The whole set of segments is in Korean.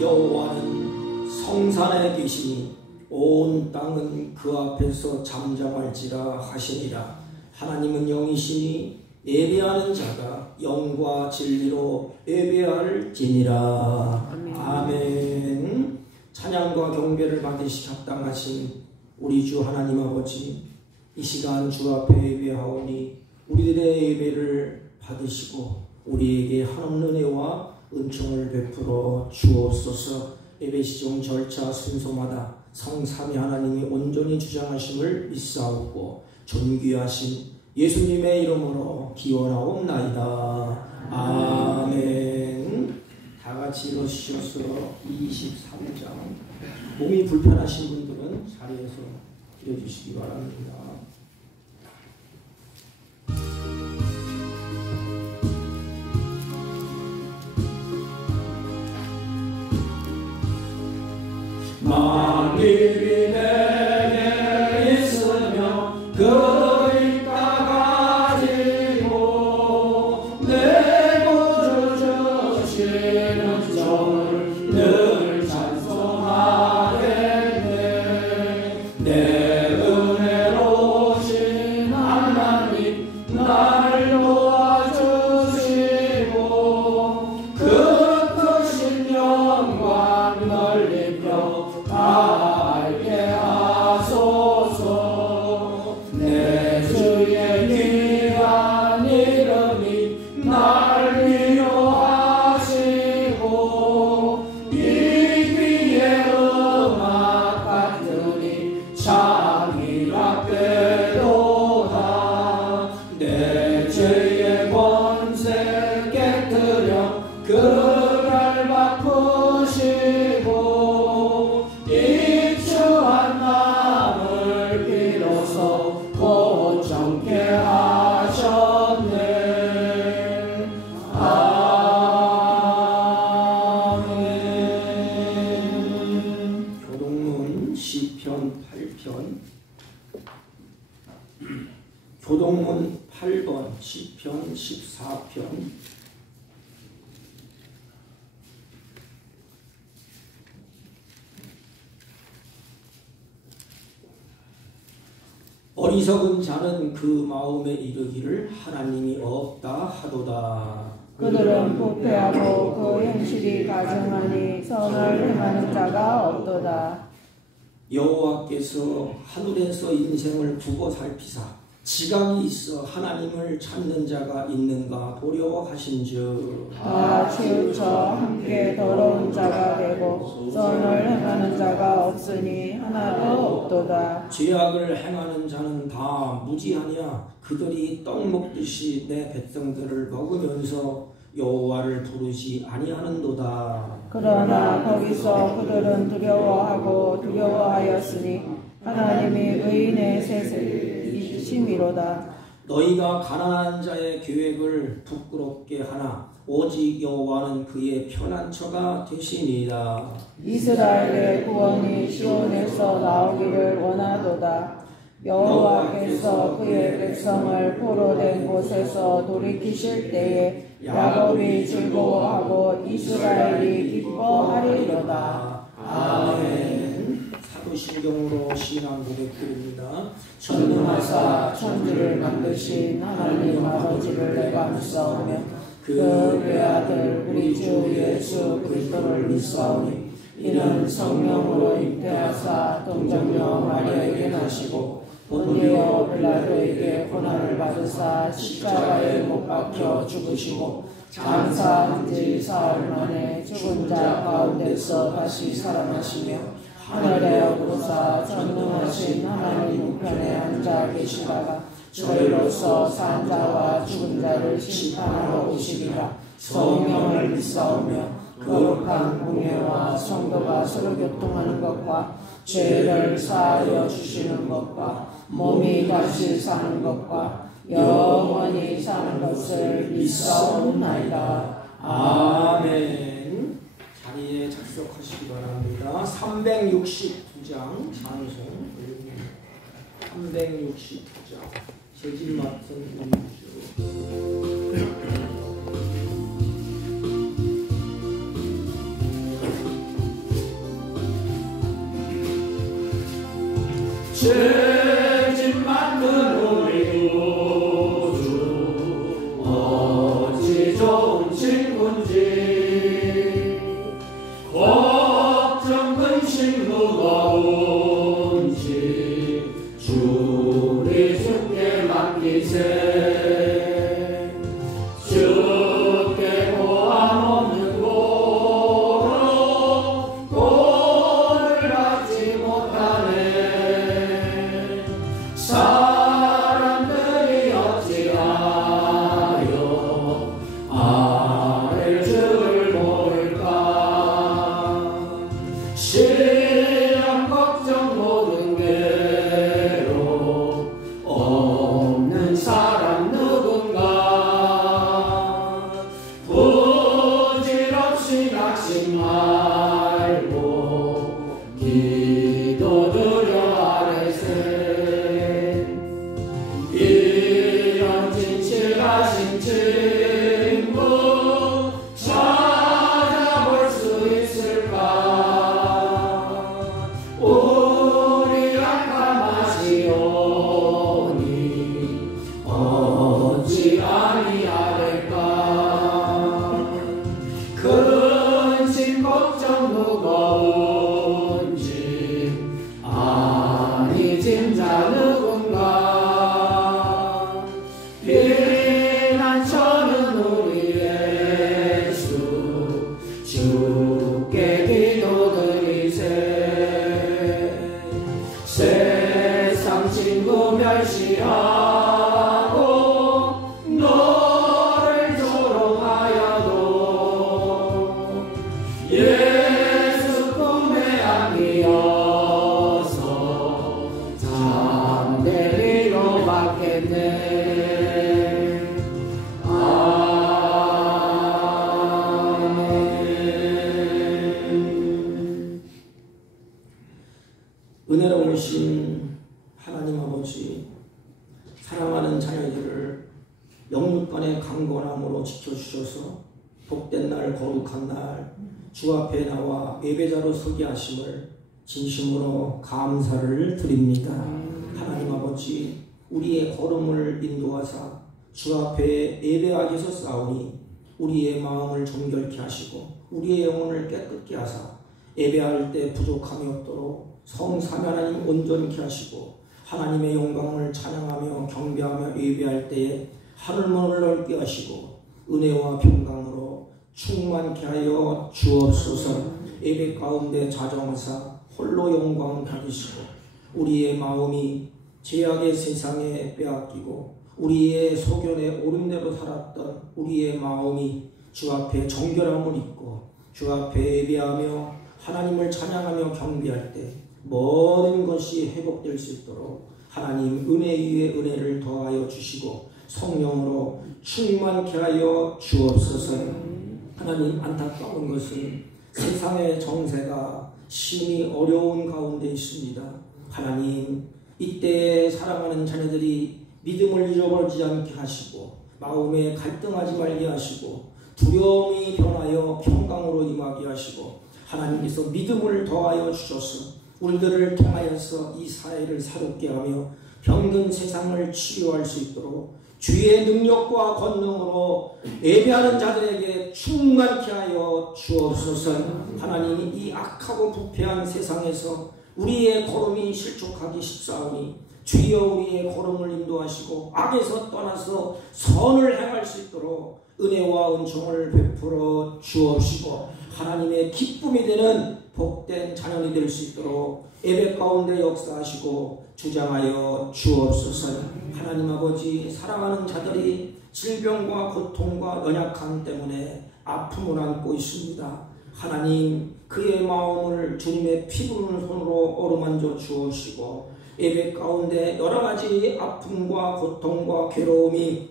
여호와는 성산에 계시니 온 땅은 그 앞에서 잠잠할지라 하시니라. 하나님은 영이시니 예배하는 자가 영과 진리로 예배할지니라. 아멘. 찬양과 경배를 받으시 합당하신 우리 주 하나님 아버지, 이 시간 주 앞에 예배하오니 우리들의 예배를 받으시고 우리에게 한없는 은혜와 은총을 베풀어 주옵소서. 예배 시종 절차 순서마다 성삼위 하나님이 온전히 주장하심을 믿사옵고 존귀하신 예수님의 이름으로 기원하옵나이다. 아멘. 다같이 일어서셔서 23장. 몸이 불편하신 분들은 자리에서 일어주시기 바랍니다. 만일이 내게 있으며 그 입 가지고 내 구주 주시는 종을 늘 찬송하겠네. 내 은혜로우신 하나님 날 도와주시고 그 크신 영광 넓히며 알게 하소서. 내 주의 귀한 이름이 날 위로하시고 이 귀에 음악 같으니 자기라 꿰도다. 내 죄의 권세 깨뜨려 그를 바꾸시고 입추한 나를 비로소 고정케 하셨네. 아멘. 교동문 시편 8편. 교동문 8번 시편 14편. 어리석은 자는 그 마음에 이르기를 하나님이 없다 하도다. 그들은 부패하고 그 행실이 가증하니 선을 행하는 자가 없도다. 여호와께서 하늘에서 인생을 두고 살피사 지각이 있어 하나님을 찾는 자가 있는가 보려 하신즉 다 치우쳐 함께 더러운 자가 되고 선을 행하는 자가 없으니 하나도 없도다. 죄악을 행하는 자는 다 무지하냐. 그들이 떡 먹듯이 내 백성들을 먹으면서 여호와를 부르지 아니하는도다. 그러나 거기서 그들은 두려워하였으니 하나님이 의인의 셈이로다. 너희가 가난한 자의 계획을 부끄럽게 하나 오직 여호와는 그의 편안처가 되시니이다. 이스라엘의 구원이 시온에서 나오기를 원하도다. 여호와께서 그의 백성을 포로된 곳에서 돌이키실 때에 야곱이 즐거워하고 이스라엘이 기뻐하리로다. 아멘. 사도신경으로 신앙 고백드립니다. 전능하사 천지를 만드신 하나님 아버지를 내가 믿사오며 그 외아들 우리 주 예수 그리스도를 믿사오니 이는 성령으로 잉태하사 동정녀 마리아에게 나시고 본디오 빌라도에게 고난을 받으사 십자가에 못 박혀 죽으시고 장사한 지 사흘 만에 죽은 자 가운데서 다시 살아나시며 하늘에 오르사 전능하신 하나님 우편에 앉아 계시다가 저희로서 산 자와 죽은 자를 심판하러 오시리라. 성령을 믿사오며 거룩한 공예와 성도가 서로 교통하는 것과 죄를 사하여 주시는 것과 몸이 다시 사는 것과 영원히 사는 것을 믿사옵나이다. 아멘. 자리에 착석하시기 바랍니다. 369장 찬송 369장 재질 맡은 우주. 죄짐 맡은 우리 구주 어찌 좋은 친구인지 걱정 근심 무거운지 주리 주께 맡기세 주께 보안 없는 고로 도를 받지 못하네 사람들이 어찌하여 아랠 줄 모를까 시험 걱정 모든 괴로 없는 사람 누군가 부질없이 낙심 말고 기도드려 아뢰세 이런 진실하신 친구 찾아볼 수 있을까 우리 악함하시오니 어찌 아니하릴까 근심 걱정 무거운지 아니 짐자 누군가 피난처는 우리 예수 주께 기도드리세 세상 친구 멸시하고 너를 조롱하여도 예수 꿈에 안기어서 잠대리로 받겠네 아멘. 은혜로우신 하나님 아버지 사랑하는 자녀들을 영육간의 강건함으로 지켜주셔서 복된 날 거룩한 날 주 앞에 나와 예배자로 서게 하심을 진심으로 감사를 드립니다. 하나님 아버지 우리의 걸음을 인도하사 주 앞에 예배하게 해서 싸우니 우리의 마음을 정결케 하시고 우리의 영혼을 깨끗게 하사 예배할 때 부족함이 없도록 성삼위 하나님 온전케 하시고 하나님의 영광을 찬양하며 경배하며 예배할 때에 하늘문을 넓게 하시고 은혜와 평강으로 충만케 하여 주옵소서. 예배 가운데 자정하사 홀로 영광 받으시고 우리의 마음이 죄악의 세상에 빼앗기고 우리의 소견에 옳은 대로 살았던 우리의 마음이 주 앞에 정결함을 입고 주 앞에 예배하며 하나님을 찬양하며 경배할 때 모든 것이 회복될 수 있도록 하나님 은혜 위에 은혜를 더하여 주시고 성령으로 충만케 하여 주옵소서. 하나님 안타까운 것은 세상의 정세가 심히 어려운 가운데 있습니다. 하나님 이때에 사랑하는 자녀들이 믿음을 잃어버리지 않게 하시고 마음에 갈등하지 말게 하시고 두려움이 변하여 평강으로 임하게 하시고 하나님께서 믿음을 더하여 주셔서 우리들을 통하여서 이 사회를 새롭게 하며 병든 세상을 치유할 수 있도록 주의 능력과 권능으로 예배하는 자들에게 충만케 하여 주옵소서. 하나님이 이 악하고 부패한 세상에서 우리의 걸음이 실족하기 십사오니 주여 우리의 걸음을 인도하시고 악에서 떠나서 선을 행할 수 있도록 은혜와 은총을 베풀어 주옵시고 하나님의 기쁨이 되는 복된 자녀이 될 수 있도록 예배 가운데 역사하시고 주장하여 주옵소서. 하나님 아버지 사랑하는 자들이 질병과 고통과 연약함 때문에 아픔을 안고 있습니다. 하나님 그의 마음을 주님의 피 부르는 손으로 어루만져 주옵시고 예배 가운데 여러가지 아픔과 고통과 괴로움이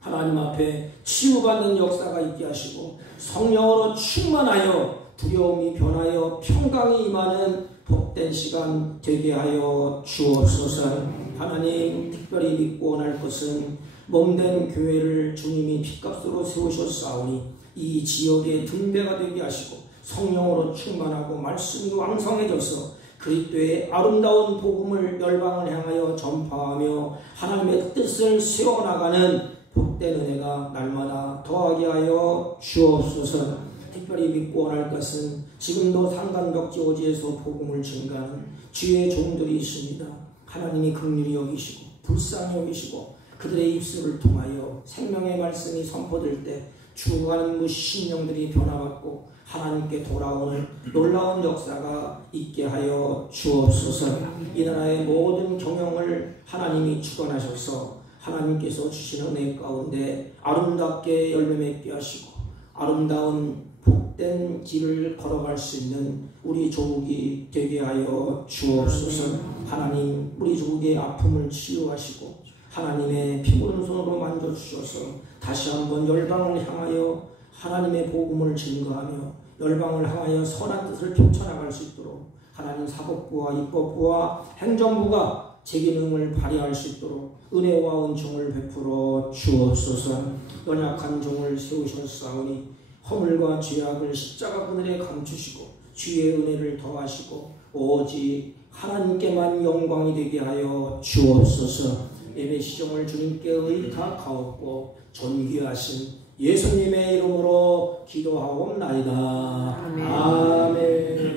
하나님 앞에 치유받는 역사가 있게 하시고 성령으로 충만하여 두려움이 변하여 평강이 임하는 복된 시간 되게 하여 주옵소서. 하나님 특별히 믿고 원할 것은 몸된 교회를 주님이 핏값으로 세우셨사오니 이 지역의 등대가 되게 하시고 성령으로 충만하고 말씀이 왕성해져서 그 그리스도의 아름다운 복음을 열방을 향하여 전파하며 하나님의 뜻을 세워나가는 복된 은혜가 날마다 더하게 하여 주옵소서. 특별히 믿고 원할 것은 지금도 상간덕지 오지에서 복음을 증가하는 주의 종들이 있습니다. 하나님이 긍휼히 여기시고 불쌍히 여기시고 그들의 입술을 통하여 생명의 말씀이 선포될 때 죽어가는 무신령들이 변화받고 하나님께 돌아오는 놀라운 역사가 있게 하여 주옵소서. 이 나라의 모든 경영을 하나님이 주관하셔서 하나님께서 주시는 은혜 가운데 아름답게 열매 맺게 하시고 아름다운 복된 길을 걸어갈 수 있는 우리 조국이 되게 하여 주옵소서. 하나님 우리 조국의 아픔을 치유하시고 하나님의 피부른 손으로 만져주셔서 다시 한번 열방을 향하여 하나님의 복음을 증거하며 열방을 향하여 선한 뜻을 펼쳐나갈 수 있도록 하나님 사법부와 입법부와 행정부가 제 기능을 발휘할 수 있도록 은혜와 은총을 베풀어 주옵소서. 연약한 종을 세우셨사오니 허물과 죄악을 십자가 그늘에 감추시고 주의 은혜를 더하시고 오직 하나님께만 영광이 되게 하여 주옵소서. 예배 시종을 주님께 의탁하옵고 존귀하신 예수님의 이름으로 기도하옵나이다. 아멘. 아멘.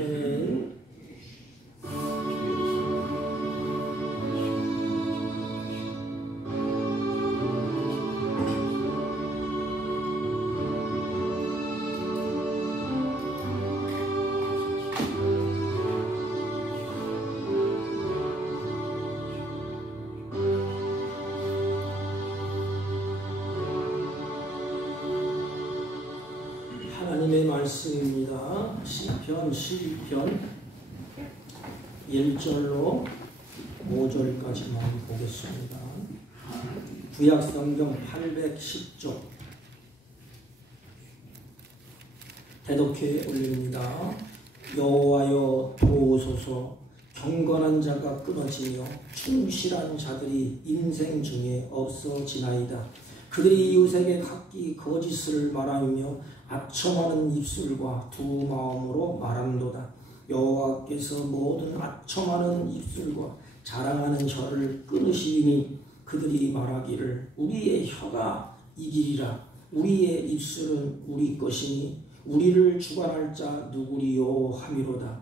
하나님의 말씀입니다. 시편 12편 1절로 5절까지만 보겠습니다. 구약성경 810쪽 대독해 올립니다. 여호와여 도우소서. 경건한 자가 끊어지며 충실한 자들이 인생 중에 없어지나이다. 그들이 이웃에게 각기 거짓을 말하며 아첨하는 입술과 두 마음으로 말한도다. 여호와께서 모든 아첨하는 입술과 자랑하는 혀를 끊으시니 그들이 말하기를 우리의 혀가 이기리라. 우리의 입술은 우리 것이니 우리를 주관할 자 누구리요 함이로다.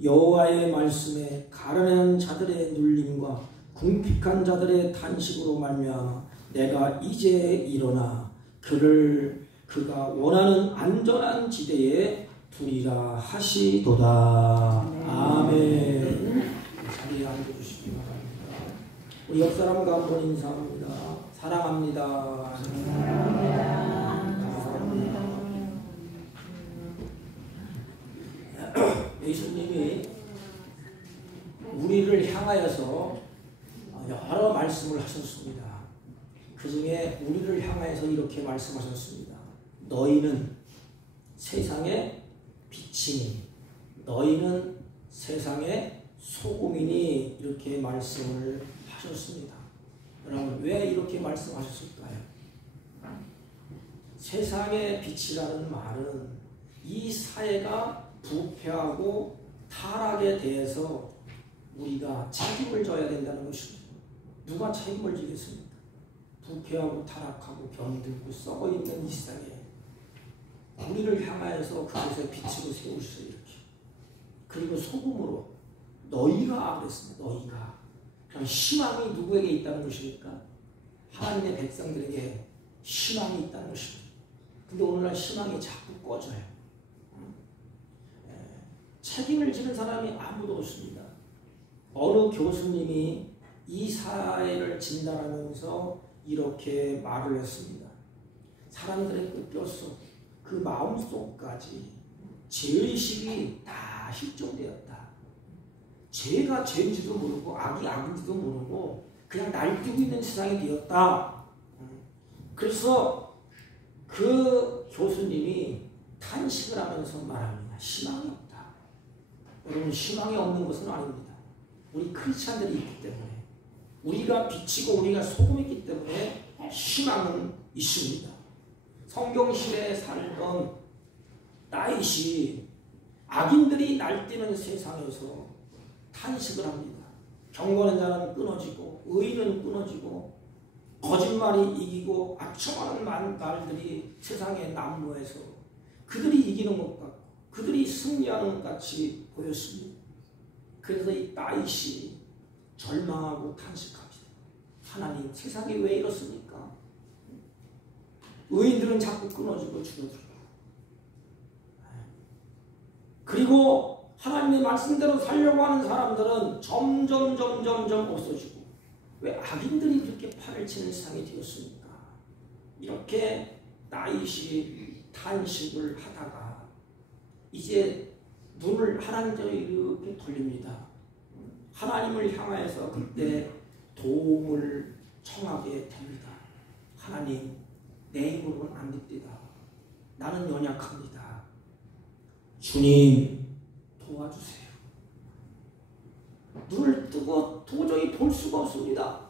여호와의 말씀에 가련한 자들의 눌림과 궁핍한 자들의 탄식으로 말미암아 내가 이제 일어나 그가 원하는 안전한 지대에 두리라 하시도다. 네. 아멘. 자리에 앉아주시기 바랍니다. 우리 옆 사람과 한번 인사합니다. 사랑합니다. 사랑합니다. 예수님이 우리를 향하여서 여러 말씀을 하셨습니다. 그 중에 우리를 향하여서 이렇게 말씀하셨습니다. 너희는 세상의 빛이니 너희는 세상의 소금이니 이렇게 말씀을 하셨습니다. 여러분 왜 이렇게 말씀하셨을까요? 세상의 빛이라는 말은 이 사회가 부패하고 타락에 대해서 우리가 책임을 져야 된다는 것입니다. 누가 책임을 지겠습니까? 부패하고 타락하고 병들고 썩어있는 이 세상에 우리를 향하여서 그곳에 빛으로 세우시오 이렇게. 그리고 소금으로 너희가 그랬습니다. 너희가. 그럼 희망이 누구에게 있다는 것입니까? 하나님의 백성들에게 희망이 있다는 것입니다. 근데 오늘날 희망이 자꾸 꺼져요. 책임을 지는 사람이 아무도 없습니다. 어느 교수님이 이 사회를 진단하면서 이렇게 말을 했습니다. 사람들의 끄뼈속 그 마음속까지 죄의식이 다 실종되었다. 죄가 죄인지도 모르고 악이 악인지도 모르고 그냥 날뛰고 있는 세상이 되었다. 그래서 그 교수님이 탄식을 하면서 말합니다. 희망이 없다. 여러분 희망이 없는 것은 아닙니다. 우리 크리스찬들이 있기 때문에 우리가 빛이고 우리가 소금이기 때문에 희망은 있습니다. 성경시대에 살던 다윗이 악인들이 날뛰는 세상에서 탄식을 합니다. 경건한 자는 끊어지고 의인은 끊어지고 거짓말이 이기고 악청하는 말들이 세상에 난무해서 그들이 이기는 것 같고 그들이 승리하는 것 같이 보였습니다. 그래서 이 다윗이 절망하고 탄식합니다. 하나님, 세상이 왜 이렇습니까? 의인들은 자꾸 끊어지고 줄어들고, 그리고 하나님의 말씀대로 살려고 하는 사람들은 점점 없어지고, 왜 악인들이 그렇게 판을 치는 세상이 되었습니까? 이렇게 다윗이 탄식을 하다가 이제 눈을 하나님께로 이렇게 돌립니다. 하나님을 향하여서 그때 도움을 청하게 됩니다. 하나님, 내 힘으로는 안 됩니다. 나는 연약합니다. 주님, 도와주세요. 눈을 뜨고 도저히 볼 수가 없습니다.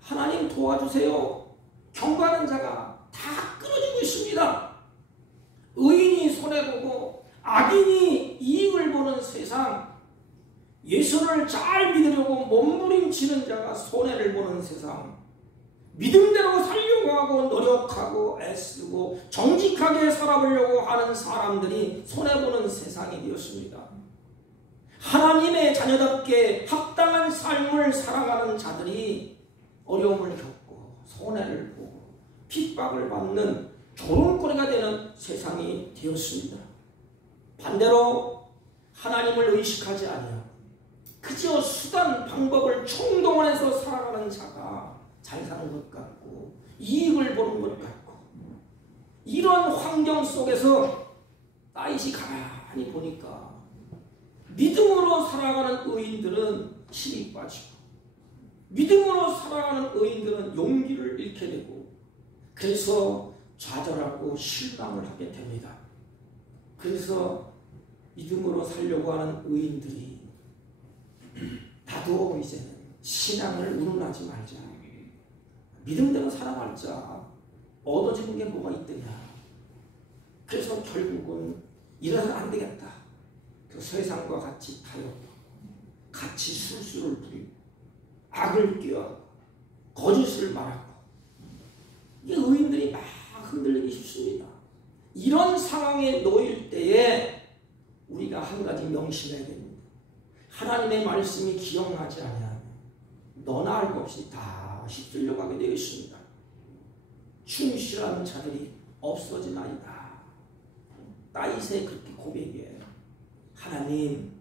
하나님 도와주세요. 경건한 자가 다 끊어지고 있습니다. 의인이 손해보고 악인이 이익을 보는 세상, 예수를 잘 믿으려고 몸부림치는 자가 손해를 보는 세상, 믿음대로 살려고 하고 노력하고 애쓰고 정직하게 살아보려고 하는 사람들이 손해보는 세상이 되었습니다. 하나님의 자녀답게 합당한 삶을 살아가는 자들이 어려움을 겪고 손해를 보고 핍박을 받는 조롱거리가 되는 세상이 되었습니다. 반대로 하나님을 의식하지 아니하고 그저 수단 방법을 총동원해서 살아가는 자가 잘 사는 것 같고 이익을 보는 것 같고, 이런 환경 속에서 다윗이 가만히 보니까 믿음으로 살아가는 의인들은 힘이 빠지고 믿음으로 살아가는 의인들은 용기를 잃게 되고, 그래서 좌절하고 실망을 하게 됩니다. 그래서 믿음으로 살려고 하는 의인들이 나도 이제는 신앙을 운운하지 말자, 믿음대로 살아갈자, 얻어지는 게 뭐가 있더냐. 그래서 결국은 이래서는 안 되겠다. 그 세상과 같이 타협하고 같이 술수를 부리고 악을 꾀하고 거짓을 말하고, 이게 의인들이 막 흔들리기 쉽습니다. 이런 상황에 놓일 때에 우리가 한 가지 명심해야 됩니다. 하나님의 말씀이 기억나지 아니하면 너나 할 것 없이 다 휩쓸려 가게 되어 있습니다. 충실한 자들이 없어지나이다. 다윗의 그렇게 고백이에요. 하나님,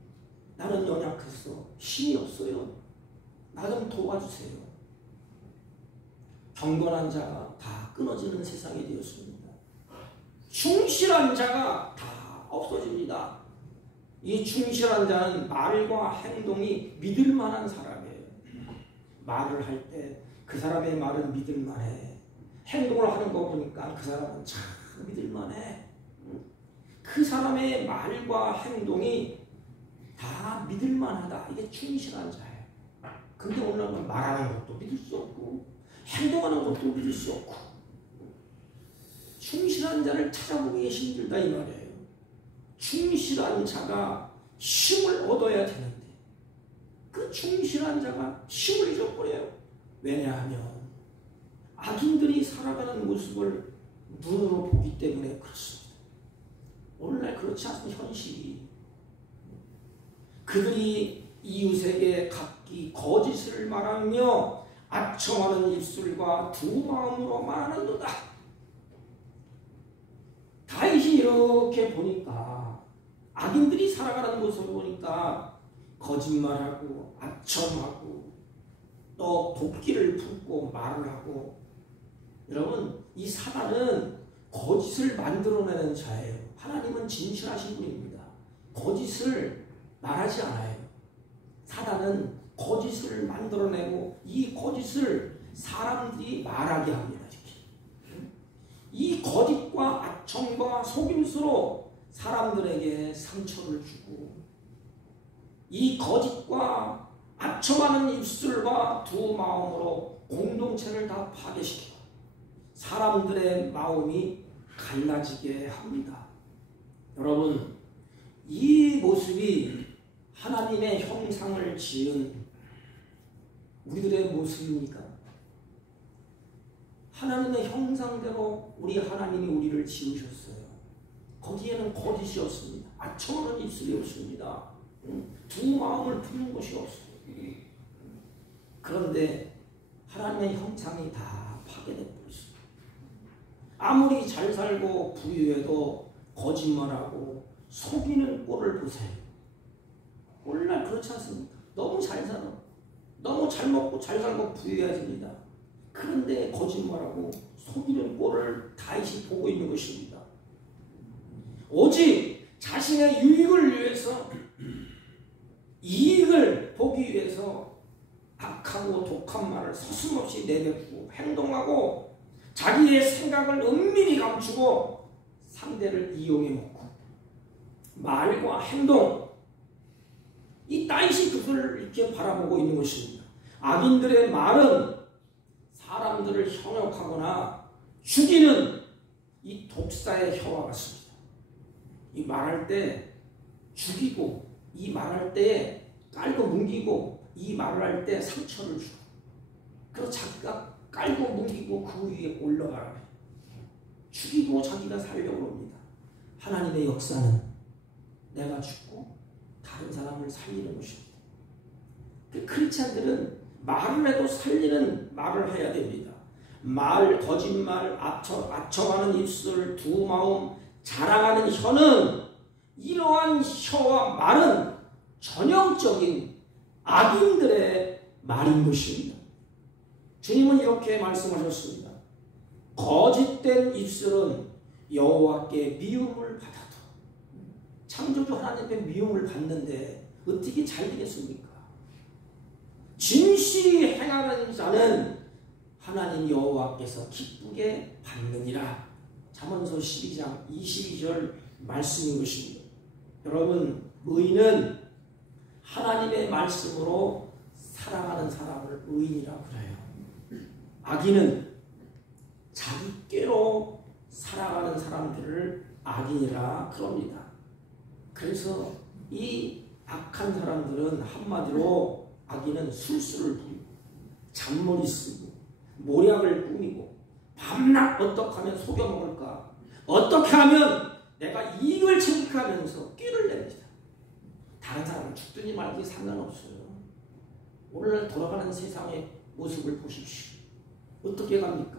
나는 연약해서 힘이 없어요. 나 좀 도와주세요. 경건한 자가 다 끊어지는 세상이 되었습니다. 충실한 자가 다 없어집니다. 이 충실한 자는 말과 행동이 믿을 만한 사람이에요. 말을 할 때 그 사람의 말은 믿을 만해. 행동을 하는 거 보니까 그 사람은 참 믿을 만해. 그 사람의 말과 행동이 다 믿을 만하다. 이게 충실한 자예요. 근데 오늘은 말하는 것도 믿을 수 없고 행동하는 것도 믿을 수 없고, 충실한 자를 찾아보기 힘들다 이 말이에요. 충실한 자가 힘을 얻어야 되는데 그 충실한 자가 힘을 잃어버려요. 왜냐하면 악인들이 살아가는 모습을 눈으로 보기 때문에 그렇습니다. 오늘날 그렇지 않은 현실이, 그들이 이웃에게 각기 거짓을 말하며 악청하는 입술과 두 마음으로 말하는도다. 다윗이 이렇게 보니까, 악인들이 살아가는 모습을 보니까 거짓말하고 악청하고 또 도끼를 품고 말을 하고, 여러분, 이 사단은 거짓을 만들어내는 자예요. 하나님은 진실하신 분입니다. 거짓을 말하지 않아요. 사단은 거짓을 만들어내고 이 거짓을 사람들이 말하게 합니다. 이 거짓과 악청과 속임수로 사람들에게 상처를 주고, 이 거짓과 악청하는 입술과 두 마음으로 공동체를 다 파괴시키고 사람들의 마음이 갈라지게 합니다. 여러분, 이 모습이 하나님의 형상을 지은 우리들의 모습입니까? 하나님의 형상대로 우리 하나님이 우리를 지으셨어요. 거기에는 거짓이 없습니다. 아첨하는 입술이 없습니다. 두 마음을 품는 것이 없어요. 그런데 하나님의 형상이 다 파괴되어 버렸어요. 아무리 잘 살고 부유해도 거짓말하고 속이는 꼴을 보세요. 오늘날 그렇지 않습니까? 너무 잘 살아. 너무 잘 먹고 잘 살고 부유해집니다. 그런데 거짓말하고 속이는 꼴을 다시 보고 있는 것입니다. 오직 자신의 유익을 위해서, 이익을 보기 위해서 악하고 독한 말을 서슴없이 내뱉고 행동하고 자기의 생각을 은밀히 감추고 상대를 이용해 먹고 말과 행동, 이 따위시 그것을 이렇게 바라보고 있는 것입니다. 악인들의 말은 사람들을 현혹하거나 죽이는 이 독사의 혀와 같습니다. 이 말할 때 죽이고, 이 말할 때 깔고 뭉기고, 이 말을 할 때 상처를 주고, 그래서 자기가 깔고 뭉기고 그 위에 올라가라. 죽이고 자기가 살려고 합니다. 하나님의 역사는 내가 죽고 다른 사람을 살리는 것입니다. 크리스찬들은 말을 해도 살리는 말을 해야 됩니다. 말, 거짓말, 아첨하는 입술, 두 마음, 자랑하는 혀는, 이러한 혀와 말은 전형적인 악인들의 말인 것입니다. 주님은 이렇게 말씀하셨습니다. 거짓된 입술은 여호와께 미움을 받아도, 창조주 하나님께 미움을 받는데 어떻게 잘 되겠습니까? 진실이 행하는 자는 하나님 여호와께서 기쁘게 받느니라. 잠언서 12장 22절 말씀인 것입니다. 여러분, 의인은 하나님의 말씀으로 사랑하는 사람을 의인이라고 그래요. 악인은 자기 꾀로 살아가는 사람들을 악인이라 그럽니다. 그래서 이 악한 사람들은 한마디로, 악인은 술수를 부리고 잔머리 쓰고 모략을 꾸미고 밤낮 어떻게 하면 속여먹을까, 어떻게 하면 내가 이익을 챙기면서 꾀를 냅니다. 다른 사람은 죽든지 말든지 상관없어요. 오늘날 돌아가는 세상의 모습을 보십시오. 어떻게 갑니까?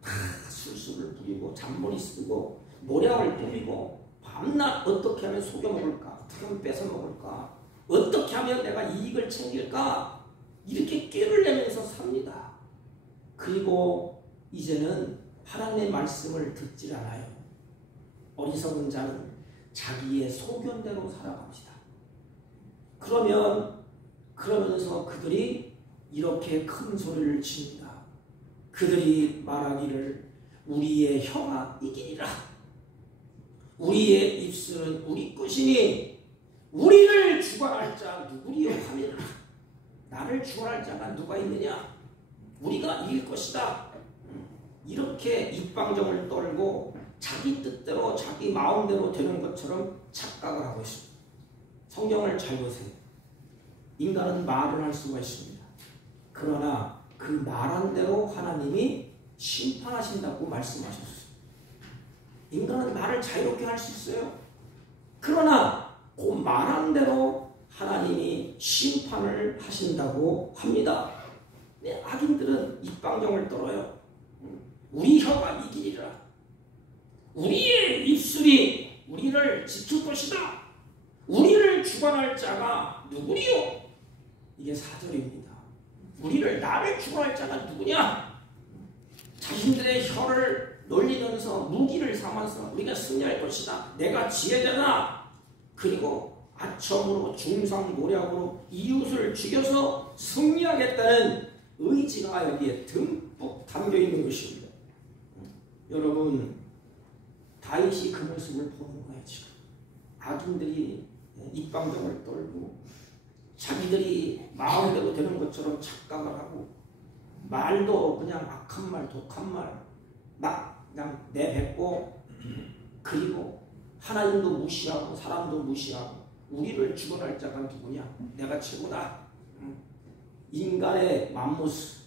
다 술수를 부리고 잔머리 쓰고 모략을 꾸미고 밤낮 어떻게 하면 속여먹을까, 어떻게 하면 뺏어먹을까, 어떻게 하면 내가 이익을 챙길까, 이렇게 꾀를 내면서 삽니다. 그리고 이제는 하나님의 말씀을 듣질 않아요. 어리석은 자는 자기의 소견대로 살아갑니다. 그러면서 그들이 이렇게 큰 소리를 칩니다. 그들이 말하기를 우리의 혀가 이기리라. 우리의 입술은 우리 것이니 우리를 주관할 자 누구리요 하미라. 나를 주관할 자가 누가 있느냐? 우리가 이길 것이다. 이렇게 입방정을 떨고 자기 뜻대로 자기 마음대로 되는 것처럼 착각을 하고 있습니다. 성경을 잘 보세요. 인간은 말을 할 수가 있습니다. 그러나 그 말한 대로 하나님이 심판하신다고 말씀하셨어요. 인간은 말을 자유롭게 할 수 있어요. 그러나 그 말한 대로 하나님이 심판을 하신다고 합니다. 네, 악인들은 입방정을 떨어요. 우리 혀가 이기리라. 우리의 입술이 우리를 지킬 것이다. 우리를 주관할 자가 누구리요? 이게 4절입니다. 나를 주관할 자가 누구냐? 자신들의 혀를 놀리면서 무기를 삼아서 우리가 승리할 것이다. 내가 지혜자다. 그리고 아첨으로 중상모략으로 이웃을 죽여서 승리하겠다는 의지가 여기에 듬뿍 담겨 있는 것입니다. 여러분, 다윗이 그 모습을 보는 거예요. 지금 악인들이 입방정을 떨고 자기들이 마음대로 되는 것처럼 착각을 하고 말도 그냥 악한 말, 독한 말 막 그냥 내뱉고, 그리고 하나님도 무시하고 사람도 무시하고 우리를 주관할 자가 누구냐? 내가 최고다. 인간의 맘모스.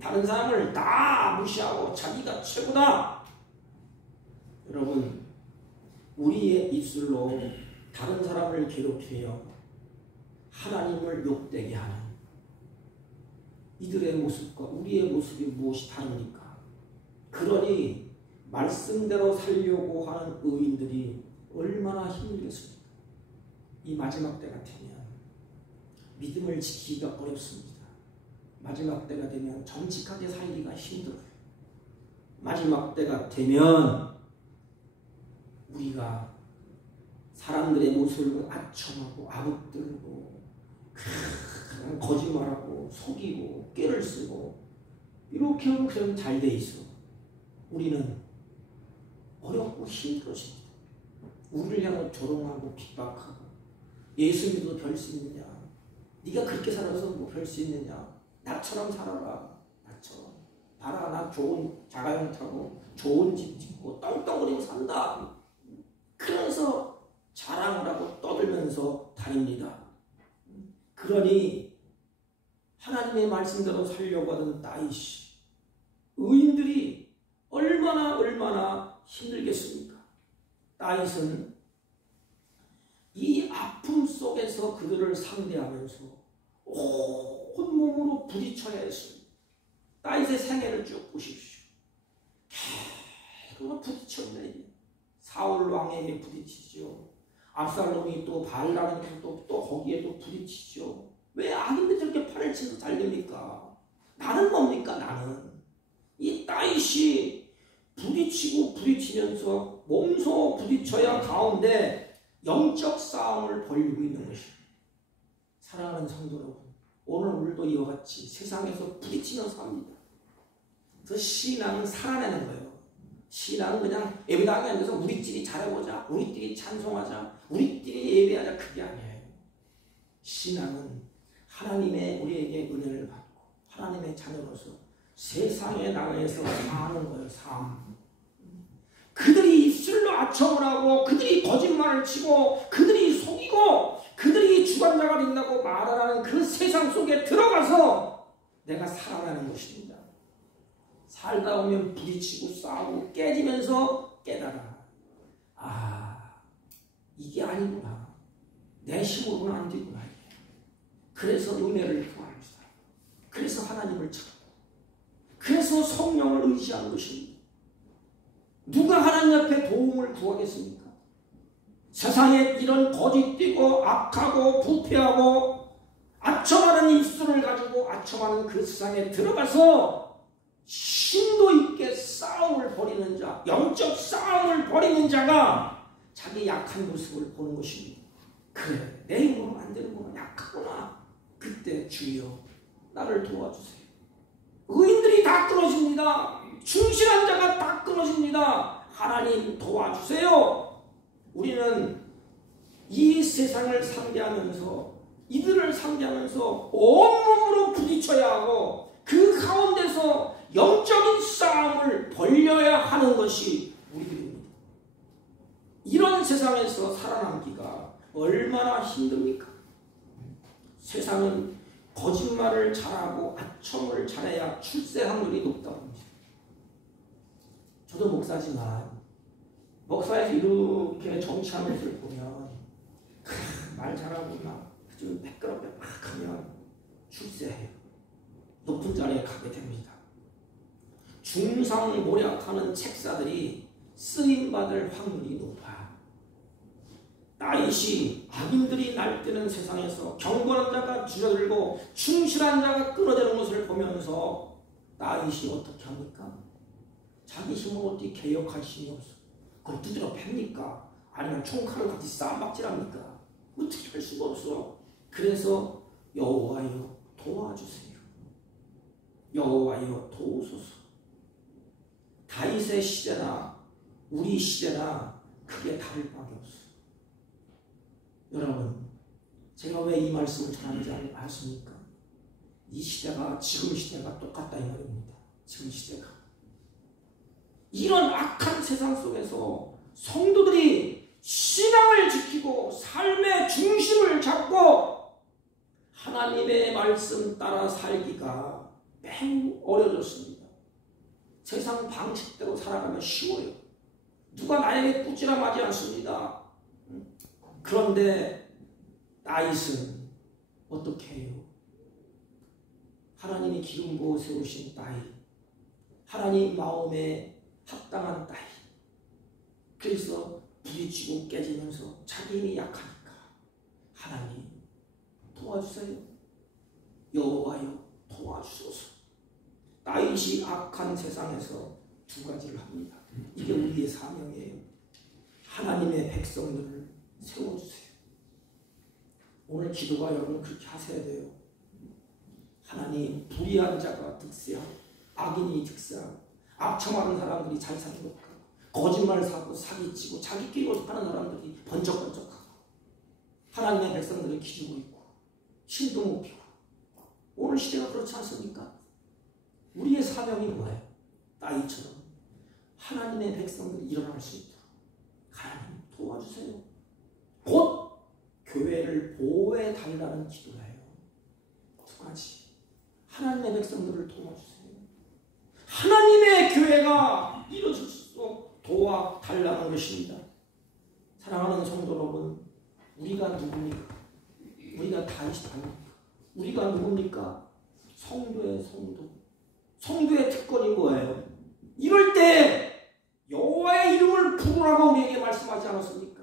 다른 사람을 다 무시하고 자기가 최고다. 여러분, 우리의 입술로 다른 사람을 괴롭히며 하나님을 욕되게 하는 이들의 모습과 우리의 모습이 무엇이 다릅니까? 그러니 말씀대로 살려고 하는 의인들이 얼마나 힘들겠습니까? 이 마지막 때가 되면 믿음을 지키기가 어렵습니다. 마지막 때가 되면 정직하게 살기가 힘들어요. 마지막 때가 되면 우리가 사람들의 모습을 아첨하고 아부들고 거짓말하고 속이고 꾀를 쓰고 이렇게 하면 잘 돼 있어. 우리는 어렵고 힘들어집니다. 우리를 향해 조롱하고 핍박하고 예수 믿어도 별 수 있느냐? 네가 그렇게 살아서 뭐 별 수 있느냐? 나처럼 살아라. 나처럼. 봐라, 나 좋은 자가용 타고 좋은 집 짓고 떵떵거리고 산다. 그래서 자랑을 하고 떠들면서 다닙니다. 그러니 하나님의 말씀대로 살려고 하던 다윗이 의인들이 얼마나 힘들겠습니까? 다윗은 이 아픔 속에서 그들을 상대하면서 온몸으로 부딪혀야 했습니다. 다윗의 생애를 쭉 보십시오. 계속 부딪혔네. 사울 왕에게 부딪히죠. 압살롬이 또 바알라는 또 거기에 또 부딪히죠. 왜 악인들 저렇게 팔을 치면서 잘 됩니까? 나는 뭡니까? 나는 이 다윗이 부딪히면서 몸소 부딪혀야 가운데 영적 싸움을 벌이고 있는 것입니다. 사랑하는 성도 여러분, 오늘 우리도 이와 같이 세상에서 부딪히면서 삽니다. 그래서 신앙은 살아내는 거예요. 신앙은 그냥 예배당에 앉아서 우리끼리 잘해보자, 우리끼리 찬송하자, 우리끼리 예배하자, 그게 아니에요. 신앙은 하나님의 우리에게 은혜를 받고 하나님의 자녀로서 세상에 나가서 사는 거예요. 삶. 그들이 입술로 아첨을 하고 그들이 거짓말을 치고 그들이 속이고 그들이 주관자가 된다고 말하는 그 세상 속에 들어가서 내가 살아나는 것입니다. 살다 보면 부딪히고 싸우고 깨지면서 깨달아. 아, 이게 아니구나. 내 힘으로는 안 되구나. 그래서 은혜를 구합니다. 그래서 하나님을 찾고 그래서 성령을 의지하는 것입니다. 누가 하나님 앞에 도움을 구하겠습니까? 세상에 이런 거짓되고 악하고 부패하고 아첨하는 입술을 가지고 아첨하는 그 세상에 들어가서 심도 있게 싸움을 벌이는 자, 영적 싸움을 벌이는 자가 자기 약한 모습을 보는 것입니다. 그래, 내 힘으로는 안 되는구나. 약하구나. 그때 주여 나를 도와주세요. 의인들이 다 끊어집니다. 충실한 자가 다 끊어집니다. 하나님 도와주세요. 우리는 이 세상을 상대하면서 이들을 상대하면서 온몸으로 부딪혀야 하고 그 가운데서 영적인 싸움을 벌려야 하는 것이 우리들입니다. 이런 세상에서 살아남기가 얼마나 힘듭니까? 세상은 거짓말을 잘하고 아첨을 잘해야 출세 확률이 높다고 합니다. 저도 목사지만 목사에서 이렇게 정치하는 것을 보면 말 잘하고 막 좀 매끄럽게 막 하면 출세해요. 높은 자리에 가게 됩니다. 중상모략하는 책사들이 쓰임받을 확률이 높아. 다윗이 악인들이 날뛰는 세상에서 경건한 자가 주저들고 충실한 자가 끊어지는 것을 보면서 다윗이 어떻게 합니까? 자기 힘으로 어떻게 개혁할 힘이 없어. 그걸 두드려 팹니까? 아니면 총칼을 같이 싸움박질합니까? 어떻게 할 수가 없어. 그래서 여호와여 도와주세요. 여호와여 도우소서. 다윗의 시대나 우리 시대나 크게 다를 바가 없어. 여러분, 제가 왜 이 말씀을 전하는지 아십니까? 이 시대가 지금 시대가 똑같다 이 말입니다. 지금 시대가 이런 악한 세상 속에서 성도들이 신앙을 지키고 삶의 중심을 잡고 하나님의 말씀 따라 살기가 매우 어려졌습니다. 세상 방식대로 살아가면 쉬워요. 누가 나에게 꾸지람하지 않습니다. 그런데 다윗은 어떻게 해요? 하나님이 기름 부어 세우신 다윗, 하나님 마음에 합당한 다윗. 그래서 부딪히고 깨지면서 자기 힘이 약하니까 하나님 도와주세요. 여호와여 도와주소서. 다윗이 악한 세상에서 두 가지를 합니다. 이게 우리의 사명이에요. 하나님의 백성들을 세워주세요. 오늘 기도가 여러분 그렇게 하셔야 돼요. 하나님, 불의한 자가 득세하고 악인이 득세하고 악청하는 사람들이 잘 사는 것 같고 거짓말 사고 사기치고 자기끼리 하는 사람들이 번쩍번쩍하고 하나님의 백성들이 기죽고 있고 신도 못 피고 오늘 시대가 그렇지 않습니까? 우리의 사명이 뭐예요? 다윗처럼 하나님의 백성들이 일어날 수 있도록 하나님 도와주세요. 곧 교회를 보호해 달라는 기도예요. 두 가지. 하나님의 백성들을 도와주세요. 하나님의 교회가 이루어질 수 있도록 도와달라는 것입니다. 사랑하는 성도 여러분, 우리가 누굽니까? 우리가 다윗이 아닙니까? 우리가 누굽니까? 성도의 성도. 성도의 특권이 뭐예요? 이럴 때 여호와의 이름을 부르라고 우리에게 말씀하지 않았습니까?